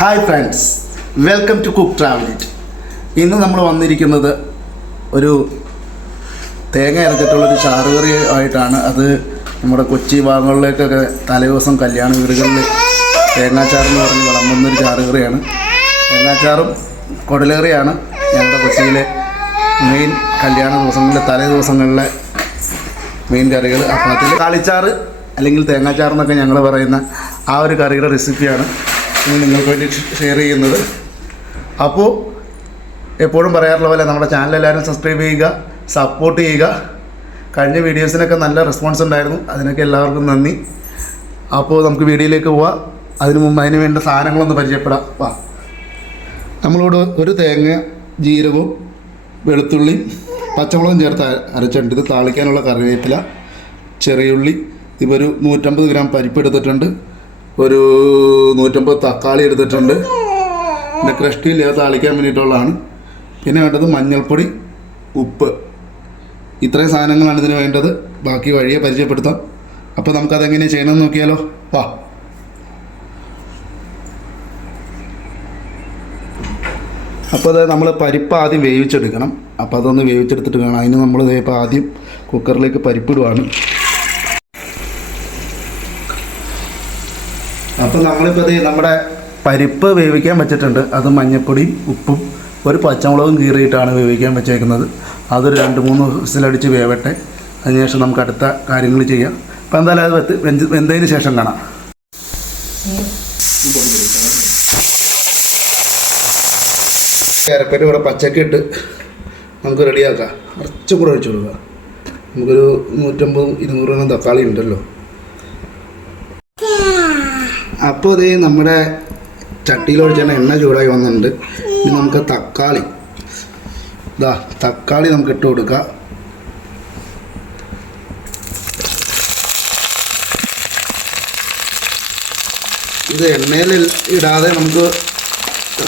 Hi friends welcome to cook travel it ഇന്ന് നമ്മൾ വന്നിരിക്കുന്നത് ഒരു തേങ്ങ ഇറക്കിട്ടുള്ളൊരു ചാറുകറി ആയിട്ടാണ്. അത് നമ്മുടെ കൊച്ചി ഭാഗങ്ങളിലേക്കൊക്കെ തലേദിവസം കല്യാണ വീടുകളിൽ തേങ്ങാച്ചാർ എന്ന് പറഞ്ഞ് വിളമ്പുന്നൊരു ചാറുകറിയാണ്. തേങ്ങാച്ചാറും കുടലേറിയാണ് ഞങ്ങളുടെ കൊച്ചിയിലെ മെയിൻ കല്യാണ ദിവസങ്ങളിലെ തലേ ദിവസങ്ങളിലെ മെയിൻ കറികൾ. അപ്പോൾ അതിൽ കാളിച്ചാറ് അല്ലെങ്കിൽ തേങ്ങാച്ചാറെന്നൊക്കെ ഞങ്ങൾ പറയുന്ന ആ ഒരു കറിയുടെ റെസിപ്പിയാണ് ഇന്ന് നിങ്ങൾക്ക് വേണ്ടി ഷെയർ ചെയ്യുന്നത്. അപ്പോൾ എപ്പോഴും പറയാറുള്ള പോലെ നമ്മുടെ ചാനൽ എല്ലാവരും സബ്സ്ക്രൈബ് ചെയ്യുക സപ്പോർട്ട് ചെയ്യുക. കഴിഞ്ഞ വീഡിയോസിനൊക്കെ നല്ല റെസ്പോൺസ് ഉണ്ടായിരുന്നു. അതിനൊക്കെ എല്ലാവർക്കും നന്ദി. അപ്പോൾ നമുക്ക് വീഡിയോയിലേക്ക് പോവാം. അതിന് മുമ്പ് അതിന് വേണ്ട സാധനങ്ങളൊന്ന് പരിചയപ്പെടാം. വാ. നമ്മളോട് ഒരു തേങ്ങ ജീരകവും വെളുത്തുള്ളിയും പച്ചമുളകും ചേർത്ത് അര- അരച്ചിട്ടുണ്ട്. ഇത് താളിക്കാനുള്ള കറിവേപ്പില ചെറിയുള്ളി ഇപ്പോൾ ഒരു നൂറ്റമ്പത് ഗ്രാം പരിപ്പ് എടുത്തിട്ടുണ്ട്. ഒരു നൂറ്റമ്പത് തക്കാളി എടുത്തിട്ടുണ്ട്. പിന്നെ ക്രഷ്ടിയില്ല താളിക്കാൻ വേണ്ടിയിട്ടുള്ളതാണ്. പിന്നെ വേണ്ടത് മഞ്ഞൾപ്പൊടി ഉപ്പ്. ഇത്രയും സാധനങ്ങളാണ് ഇതിന് വേണ്ടത്. ബാക്കി വഴിയെ പരിചയപ്പെടുത്താം. അപ്പോൾ നമുക്കതെങ്ങനെയാണ് ചെയ്യണമെന്ന് നോക്കിയാലോ? വാ. അപ്പോൾ അത് നമ്മൾ പരിപ്പ് ആദ്യം വേവിച്ചെടുക്കണം. അപ്പോൾ അതൊന്ന് വേവിച്ചെടുത്തിട്ട് വേണം അതിന് നമ്മൾ ഇപ്പോൾ ആദ്യം കുക്കറിലേക്ക് പരിപ്പിടുവാണ്. അപ്പോൾ നമ്മളിപ്പോൾ ഇത് നമ്മുടെ പരിപ്പ് വേവിക്കാൻ വെച്ചിട്ടുണ്ട്. അത് മഞ്ഞപ്പൊടിയും ഉപ്പും ഒരു പച്ചമുളകും കീറിയിട്ടാണ് വേവിക്കാൻ വെച്ചേക്കുന്നത്. അതൊരു രണ്ട് മൂന്ന് വിസിലടിച്ച് വേവട്ടെ. അതിനുശേഷം നമുക്ക് അടുത്ത കാര്യങ്ങൾ ചെയ്യാം. അപ്പോൾ എന്തായാലും അത് വെത്ത് വെന്ത് വെന്തതിന് ശേഷം കാണാം. അരപ്പേര് ഇവിടെ പച്ചക്കിട്ട് നമുക്ക് റെഡിയാക്കാം. കുറച്ചും കൂടെ ഒഴിച്ചു കൊടുക്കുക നമുക്കൊരു നൂറ്റമ്പതും ഇരുന്നൂറ് എണ്ണം തക്കാളി ഉണ്ടല്ലോ. അപ്പോൾ അതേ നമ്മുടെ ചട്ടിയിൽ ഒഴിച്ചാൽ എണ്ണ ചൂടായി വന്നിട്ടുണ്ട്. ഇനി നമുക്ക് തക്കാളി. ഇതാ തക്കാളി നമുക്ക് ഇട്ട് കൊടുക്കാം. ഇത് എണ്ണയിൽ ഇടാതെ നമുക്ക്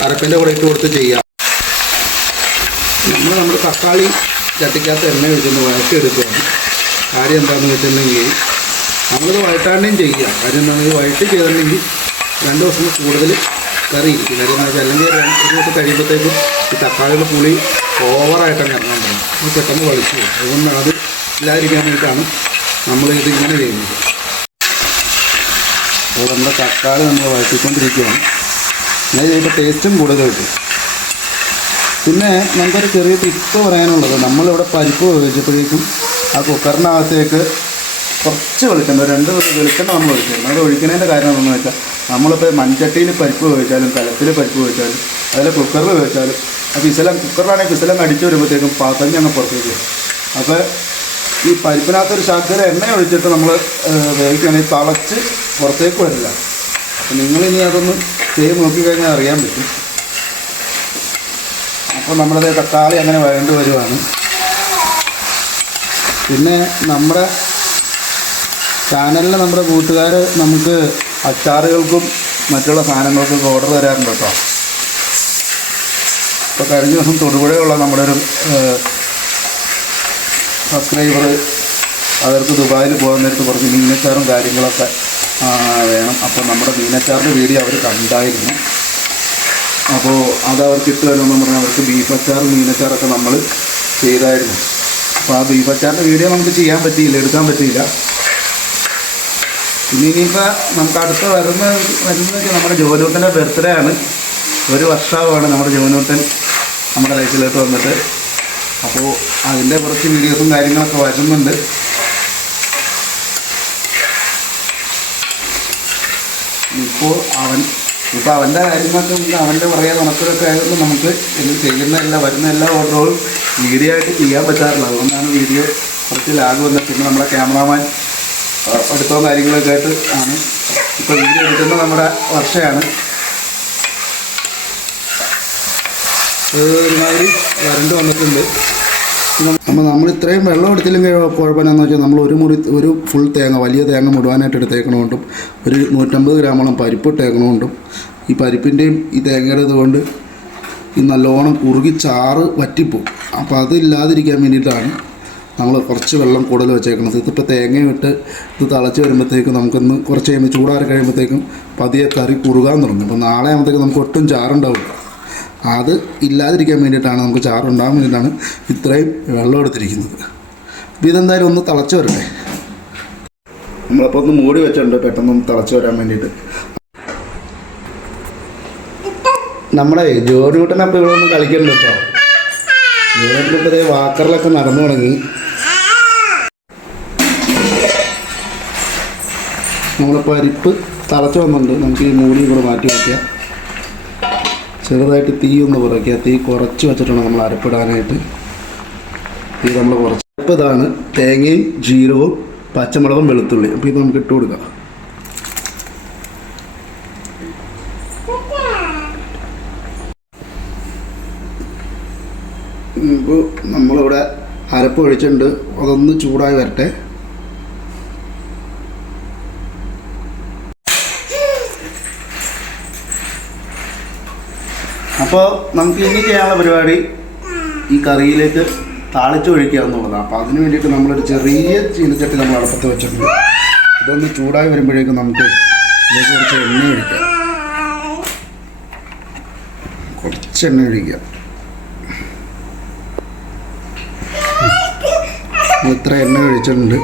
അരപ്പിന്റെ കൂടെ ഇട്ട് കൊടുത്ത് ചെയ്യാം. നമ്മൾ നമ്മുടെ തക്കാളി ചട്ടിക്കകത്ത് എണ്ണ ഒഴിച്ചൊന്ന് വഴക്കെടുക്കുകയാണ് കാര്യം എന്താണെന്ന് വെച്ചിട്ടുണ്ടെങ്കിൽ നമ്മളിത് വഴറ്റാണ്ടേയും ചെയ്യുക കാര്യം നമ്മൾ വഴറ്റി ചെയ്തിട്ടുണ്ടെങ്കിൽ രണ്ട് ദിവസം കൂടുതൽ കറി ഇരിക്കും. കാര്യം എന്ന് വെച്ചാൽ അല്ലെങ്കിൽ ഒരു ദിവസം കഴിയുമ്പോഴത്തേക്കും ഈ തക്കാളിയുടെ പുളി ഓവറായിട്ടാണ് ഇറങ്ങാൻ പറ്റുന്നത് അത് പെട്ടെന്ന് വളിച്ചു അതുകൊണ്ട് അത് ഇല്ലാതിരിക്കാൻ വേണ്ടിയിട്ടാണ് നമ്മൾ ഇത് ഇങ്ങനെ ചെയ്യുന്നത്. അപ്പോൾ നമ്മുടെ തക്കാളി നമ്മൾ വഴറ്റിക്കൊണ്ടിരിക്കുകയാണ്. അങ്ങനെ ചെയ്യുമ്പോൾ ടേസ്റ്റും കൂടുതൽ കിട്ടും പിന്നെ നമുക്കൊരു ചെറിയ ടിപ്പ് പറയാനുള്ളത്. നമ്മളിവിടെ പരിപ്പ് ഉപയോഗിച്ചപ്പോഴേക്കും ആ കുക്കറിനകത്തേക്ക് കുറച്ച് വെളിച്ചെണ്ണ ഒരു രണ്ട് വെളിച്ചെണ്ണ നമ്മൾ ഒഴിച്ചിരുന്നു. അത് ഒഴിക്കുന്നതിന്റെ കാര്യം എന്താണെന്ന് വെച്ചാൽ നമ്മളിപ്പോൾ മൺചട്ടിയിൽ പരിപ്പ് വേവിച്ചാലും കലത്തിൽ പരിപ്പ് വേവിച്ചാലും അതിൽ കുക്കറിൽ വേവിച്ചാലും ആ പിസലം കുക്കറിലാണെങ്കിൽ പിസലം അടിച്ചു വരുമ്പോഴത്തേക്കും പാത്രം ഞങ്ങൾ പുറത്തേക്ക് അപ്പോൾ ഈ പരിപ്പിനകത്തൊരു ശർക്കര എണ്ണ ഒഴിച്ചിട്ട് നമ്മൾ വേവിക്കുകയാണെങ്കിൽ തളച്ച് പുറത്തേക്ക് വരില്ല. അപ്പോൾ നിങ്ങളിനി അതൊന്ന് ചെയ്ത് നോക്കിക്കഴിഞ്ഞാൽ അറിയാൻ പറ്റും. അപ്പോൾ നമ്മളത് തക്കാളി അങ്ങനെ വരേണ്ടി വരുവാണ്. പിന്നെ നമ്മുടെ ചാനലിൽ നമ്മുടെ കൂട്ടുകാർ നമുക്ക് അച്ചാറുകൾക്കും മറ്റുള്ള സാധനങ്ങൾക്കും ഓർഡർ തരാറുണ്ട് കേട്ടോ. ഇപ്പോൾ കഴിഞ്ഞ ദിവസം തൊടുപുഴയുള്ള നമ്മുടെ ഒരു സബ്സ്ക്രൈബർ അവർക്ക് ദുബായിൽ പോകാൻ നേരത്ത് കുറച്ച് മീനച്ചാറും കാര്യങ്ങളൊക്കെ വേണം. അപ്പോൾ നമ്മുടെ മീനച്ചാറിന്റെ വീഡിയോ അവർ കണ്ടായിരുന്നു. അപ്പോൾ അത് അവർക്ക് ഇട്ട് തരുമെന്ന് പറഞ്ഞാൽ അവർക്ക് ബീഫ് അച്ചാറും മീനച്ചാറൊക്കെ നമ്മൾ ചെയ്തായിരുന്നു. അപ്പോൾ ആ ബീഫ് അച്ചാറിന്റെ വീഡിയോ നമുക്ക് ചെയ്യാൻ പറ്റിയില്ല എടുക്കാൻ പറ്റിയില്ല. ഇനിയിപ്പോൾ നമുക്ക് അടുത്ത് വരുന്ന വരുന്നത് നമ്മുടെ ജോനൂട്ടന്റെ ബർത്ത്ഡേ ആണ്. ഒരു വർഷമാണ് നമ്മുടെ ജോനൂട്ടൻ നമ്മുടെ ലൈഫിലോട്ട് വന്നിട്ട്. അപ്പോൾ അതിന്റെ കുറച്ച് വീഡിയോസും കാര്യങ്ങളൊക്കെ വരുന്നുണ്ട്. ഇപ്പോൾ അവൻ ഇപ്പോൾ അവന്റെ കാര്യങ്ങളൊക്കെ ഉണ്ട് അവന്റെ പറയാൻ നടക്കലൊക്കെ ആയതുകൊണ്ട് നമുക്ക് ഇത് ചെയ്യുന്ന എല്ലാ വരുന്ന എല്ലാ ഓർഡറുകളും വീഡിയോ ആയിട്ട് ചെയ്യാൻ പറ്റാറില്ല. അതുകൊണ്ടാണ് വീഡിയോ കുറച്ച് ലാഗ് വന്നത്. പിന്നെ നമ്മുടെ ക്യാമറാമാൻ അടുത്തോ കാര്യങ്ങളൊക്കെ ആയിട്ട് ആണ്. ഇപ്പോൾ വീഡിയോ എടുക്കുന്നത് നമ്മുടെ വർഷയാണ്. ഒരുമാതിരി വരണ്ട് വന്നിട്ടുണ്ട്. അപ്പോൾ നമ്മൾ ഇത്രയും വെള്ളം എടുത്തില്ലെങ്കിൽ കുഴപ്പമെന്നാന്ന് വെച്ചാൽ നമ്മൾ ഒരു മുറി ഒരു ഫുൾ തേങ്ങ വലിയ തേങ്ങ മുടുവാനായിട്ട് എടുത്തേക്കണോണ്ടും ഒരു നൂറ്റമ്പത് ഗ്രാമോളം പരിപ്പ് ഇട്ടേക്കണോണ്ടും ഈ പരിപ്പിന്റെയും ഈ തേങ്ങയുടെ ഇതുകൊണ്ട് ഈ നല്ലോണം കുറുകി ചാറ് വറ്റിപ്പോവും. അപ്പോൾ അതില്ലാതിരിക്കാൻ വേണ്ടിയിട്ടാണ് നമ്മൾ കുറച്ച് വെള്ളം കൂടുതൽ വെച്ചേക്കുന്നത്. ഇതിപ്പോൾ തേങ്ങയിട്ട് ഇത് തിളച്ച് വരുമ്പോഴത്തേക്കും നമുക്കൊന്ന് കുറച്ച് കഴിയുമ്പോൾ ചൂടാറി കഴിയുമ്പോഴത്തേക്കും പതിയെ കറി കുറുകാൻ തുടങ്ങും. അപ്പോൾ നാളെ ആകുമ്പോഴത്തേക്കും നമുക്ക് ഒട്ടും ചാറുണ്ടാവില്ല അത് ഇല്ലാതിരിക്കാൻ വേണ്ടിയിട്ടാണ് നമുക്ക് ചാറുണ്ടാകാൻ വേണ്ടിയിട്ടാണ് ഇത്രയും വെള്ളം എടുത്തിരിക്കുന്നത്. അപ്പോൾ ഇതെന്തായാലും ഒന്ന് തിളച്ച് വരട്ടെ. നമ്മളപ്പോൾ ഒന്ന് മൂടി വെച്ചിട്ടുണ്ട് പെട്ടെന്ന് തിളച്ച് വരാൻ വേണ്ടിയിട്ട്. നമ്മുടെ ജോലിയൂട്ടനപ്പോൾ ഇവിടെ ഒന്ന് കളിക്കുന്നുണ്ട് കേട്ടോ ജോലിയൂട്ടനിപ്പോൾ വാക്കറിലൊക്കെ നടന്നു തുടങ്ങി. നമ്മളെ പരിപ്പ് തളച്ച് വന്നിട്ടുണ്ട്. നമുക്ക് ഈ മൂടി കൂടെ മാറ്റി വയ്ക്കാം ചെറുതായിട്ട് തീ ഒന്ന് കുറയ്ക്കുക തീ കുറച്ച് വെച്ചിട്ടുണ്ട് നമ്മൾ അരപ്പിടാനായിട്ട്. തീ നമ്മൾ കുറച്ച് അപ്പോൾ ഇതാണ്. തേങ്ങയും ജീരകവും പച്ചമുളകും വെളുത്തുള്ളി. അപ്പോൾ ഇത് നമുക്ക് ഇട്ട് കൊടുക്കാം. ഇപ്പോൾ നമ്മളിവിടെ അരപ്പ് ഒഴിച്ചിട്ടുണ്ട്. അതൊന്ന് ചൂടായി വരട്ടെ. അപ്പോൾ നമുക്ക് ഇനി ചെയ്യാനുള്ള പരിപാടി ഈ കറിയിലേക്ക് താളിച്ചു ഒഴിക്കുക എന്നുള്ളതാണ് അപ്പോൾ അതിന് വേണ്ടിയിട്ട് നമ്മളൊരു ചെറിയ ചീനച്ചട്ടി നമ്മൾ അടുപ്പത്ത് വെച്ചിട്ടുണ്ട്. ഇതൊന്ന് ചൂടായി വരുമ്പോഴേക്കും നമുക്ക് ഇതിലേക്ക് കുറച്ച് എണ്ണ ഒഴിക്കാം. കുറച്ച് എണ്ണ ഒഴിക്കാം. ഇത്ര എണ്ണ ഒഴിച്ചിട്ടുണ്ട്.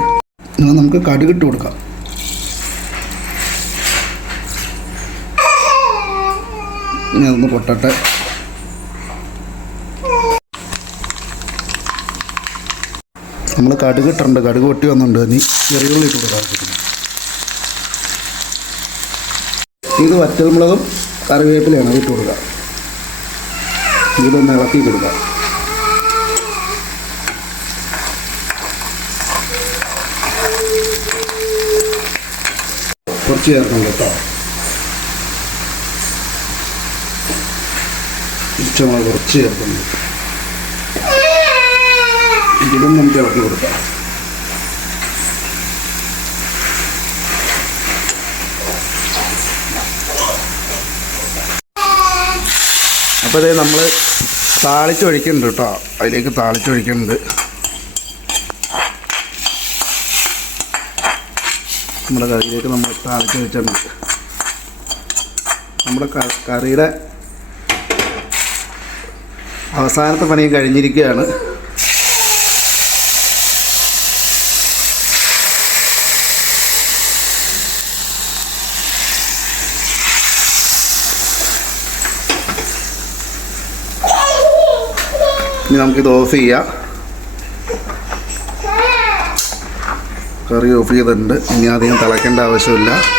നമുക്ക് കടുകിട്ട് കൊടുക്കാം. ഇനി അതൊന്ന് പൊട്ടട്ടെ. നമ്മൾ കടുക് ഇട്ടിട്ടുണ്ട്. കടുക് പൊട്ടി വന്നിട്ടുണ്ട്. ഇനി ചെറിയുള്ളി ഇട്ട്. ഇത് വറ്റൽമുളകും കറിവേപ്പിലയാണ് ഇട്ട് കൊടുക്കുക. ഇതൊന്ന് ഇളക്കി കൊടുക്കുക. കുറച്ച് ചേർക്കണം കേട്ടോ. ഉച്ചമുളക് കുറച്ച് ചേർക്കുന്നു. ഇതിലും നമുക്ക് ഇളക്കി കൊടുക്കാം. അപ്പോൾ ഇതേ നമ്മൾ താളിച്ചൊഴിക്കുന്നുണ്ട് കേട്ടോ. അതിലേക്ക് താളിച്ചൊഴിക്കുന്നുണ്ട്. നമ്മുടെ കറിയിലേക്ക് നമ്മൾ താളിച്ച് വെച്ചിട്ടുണ്ട് നമ്മുടെ കറിയുടെ അവസാനത്തെ പണി കഴിഞ്ഞിരിക്കുകയാണ്. ഇനി നമുക്കിത് ഓഫ് ചെയ്യാം. കറി ഓഫ് ചെയ്തിട്ടുണ്ട്. ഇനി അധികം തിളക്കേണ്ട ആവശ്യമില്ല.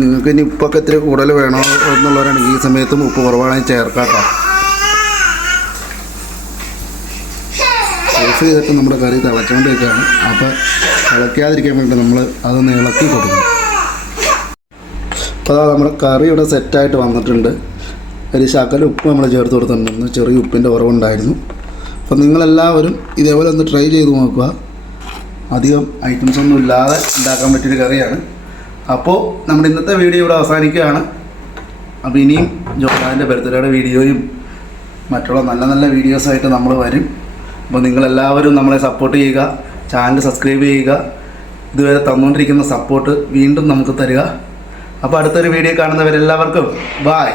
നിങ്ങൾക്ക് ഇനി ഉപ്പൊക്കെ ഇത്തിരി കൂടുതൽ വേണോ എന്നുള്ളവരാണെങ്കിൽ ഈ സമയത്തും ഉപ്പ് കുറവാണെങ്കിൽ ചേർക്കാട്ടോ. കേട്ടോ ഓഫ് ചെയ്തിട്ട് നമ്മുടെ കറി തിളച്ചുകൊണ്ടിരിക്കുകയാണ് അപ്പോൾ തിളയ്ക്കാതിരിക്കാൻ വേണ്ടി നമ്മൾ അതൊന്ന് ഇളക്കി കൊടുക്കും. അപ്പോൾ അതാ നമ്മുടെ കറി ഇവിടെ സെറ്റായിട്ട് വന്നിട്ടുണ്ട്. ഒരു ശകല ഉപ്പ് നമ്മൾ ചേർത്ത് കൊടുത്തിട്ടുണ്ടായിരുന്നു. ചെറിയ ഉപ്പിന്റെ കുറവുണ്ടായിരുന്നു. അപ്പോൾ നിങ്ങളെല്ലാവരും ഇതേപോലെ ഒന്ന് ട്രൈ ചെയ്ത് നോക്കുക. അധികം ഐറ്റംസ് ഒന്നും ഇല്ലാതെ ഉണ്ടാക്കാൻ പറ്റിയൊരു കറിയാണ്. അപ്പോൾ നമ്മുടെ ഇന്നത്തെ വീഡിയോ ഇവിടെ അവസാനിക്കുകയാണ്. അപ്പോൾ ഇനിയും ജോഹാന്റെ ബർത്ത്ഡേയുടെ വീഡിയോയും മറ്റുള്ള നല്ല നല്ല വീഡിയോസായിട്ട് നമ്മൾ വരും. അപ്പോൾ നിങ്ങളെല്ലാവരും നമ്മളെ സപ്പോർട്ട് ചെയ്യുക ചാനൽ സബ്സ്ക്രൈബ് ചെയ്യുക ഇതുവരെ തന്നുകൊണ്ടിരിക്കുന്ന സപ്പോർട്ട് വീണ്ടും നമുക്ക് തരിക. അപ്പോൾ അടുത്തൊരു വീഡിയോ കാണുന്നവരെല്ലാവർക്കും ബായ്